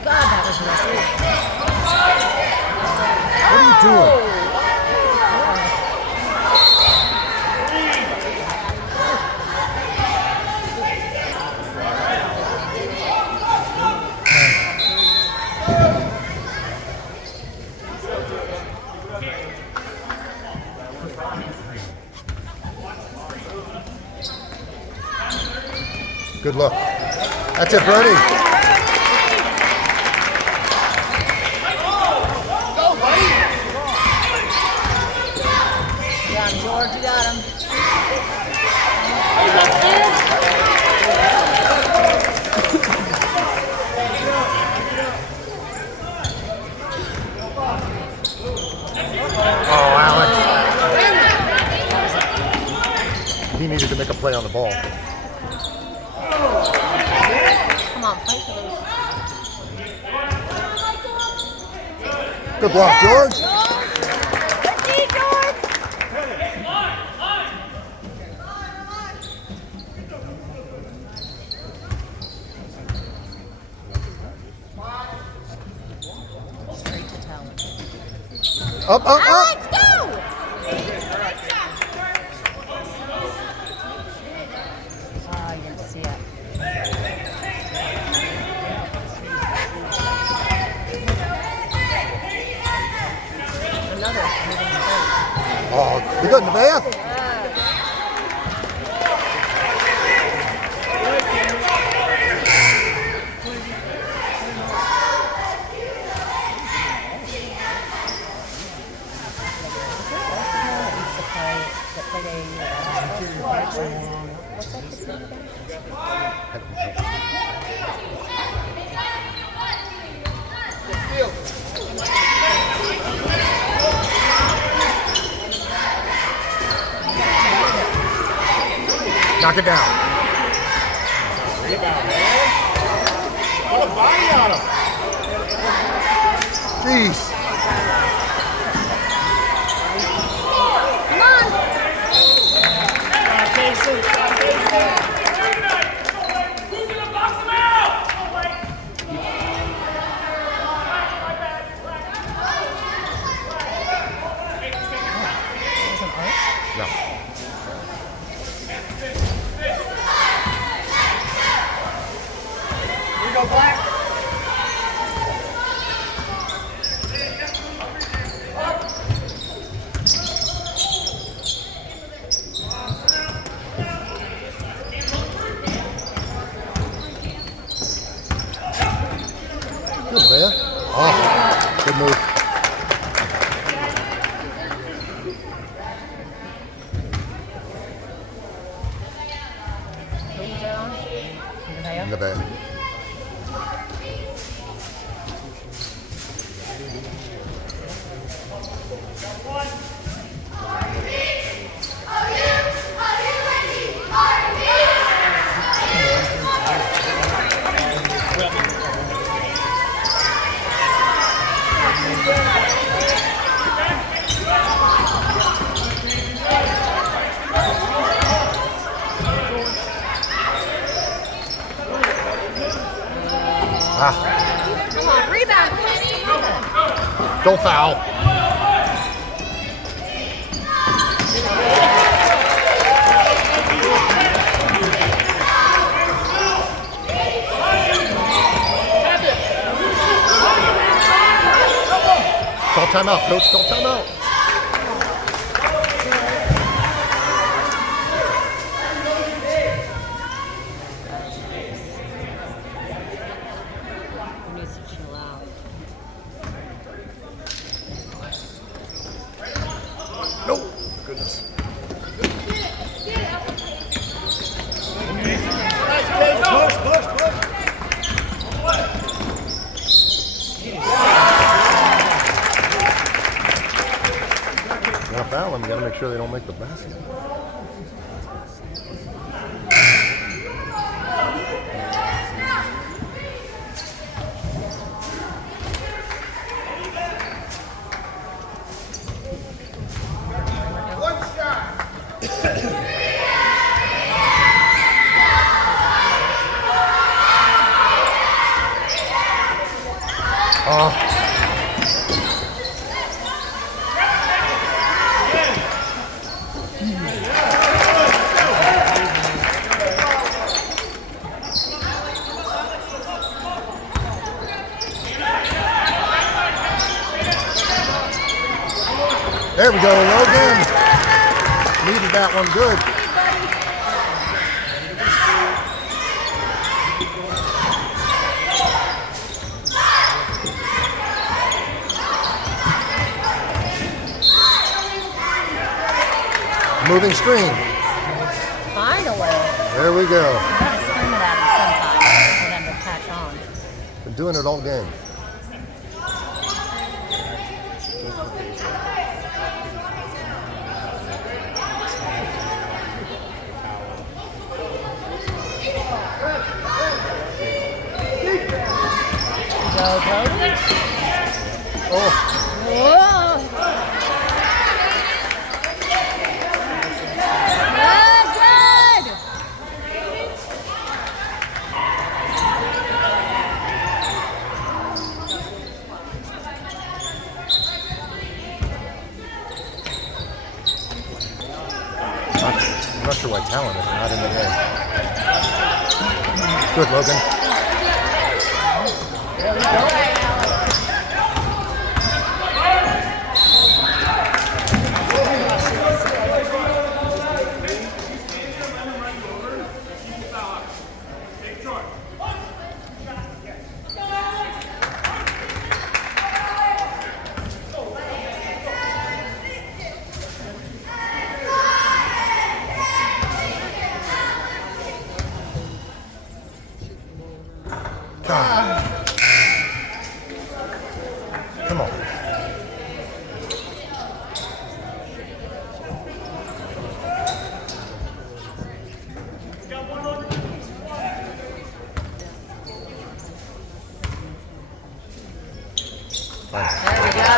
God, that was messy. What are you doing? Good look. That's it, Bernie. Yeah, George, you got him. Oh, Alex. He needed to make a play on the ball. Come on, fight for those. Good block, George. Good George. Straight to talent. Up. Alex, go! Oh, you didn't see it. Another. Oh, we good, Nevaeh? Knock it down. Rebound, man. Put a body on him. Jeez. Come on! No. Here we go, Black. Good, Nevaeh. Oh, good move. Nevaeh. Ah, Come on, rebound. don't foul. Call timeout, coach. Call timeout. He needs to chill out. No. Goodness. You gotta foul them. You gotta make sure they don't make the basket. Oh, there we go, Logan. Needed that one good. Moving screen. Finally. There we go. You gotta scream it at him sometimes for them to catch on. Been doing it all game. Go, Cody. Oh, Whoa. Good, good. I'm not sure why Talon is not in the game. Good, Logan. God. Come on. There we go.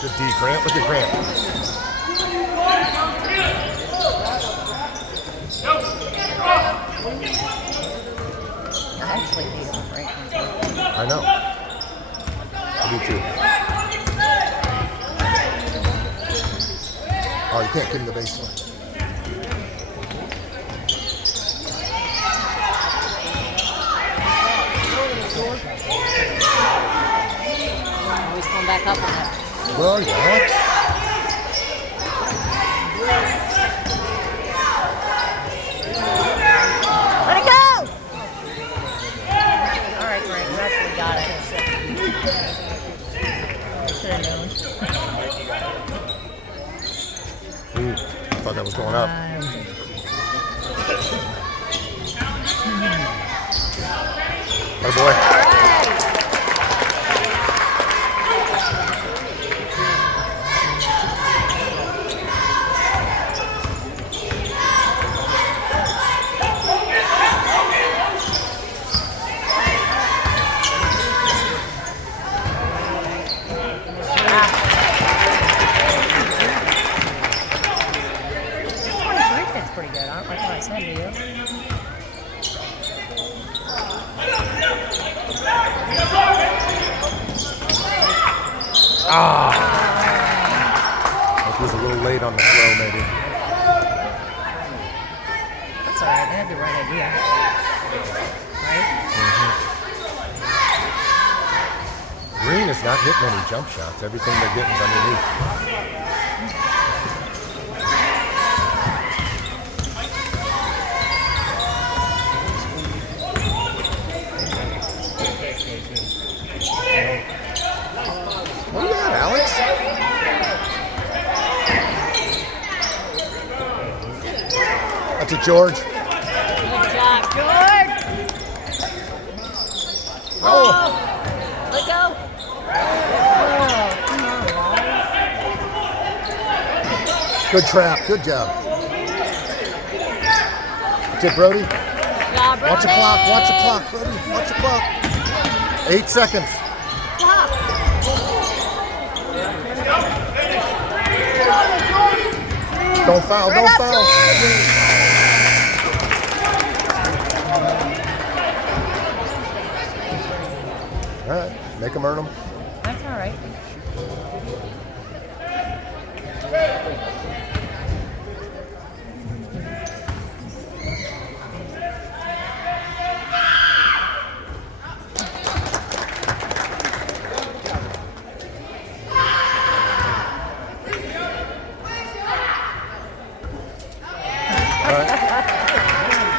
Good D, Grant. Look at Grant. I actually hate him right. I know. Me too. Oh, you can't get in the baseline. Always going back up on it. Well, yeah. Let it go! All right, Grant, you actually got it. Should have known. Ooh, I thought that was going up. Oh boy. That's pretty good. I don't like what I said to you. It was a little late on the throw, maybe. That's all right. They had the right idea. Right? Green has not hit many jump shots. Everything they're getting is underneath. What do you got, Alex? That's a George. Good job, George. Oh! Let go. Oh, come on, Lars. Good trap. Good job. That's it, Brody. Job, Watch the Brody. clock. Watch the clock, Brody. Watch the clock. 8 seconds. Stop. Don't foul. Right Don't up, foul. George. All right, make them earn them. That's all right.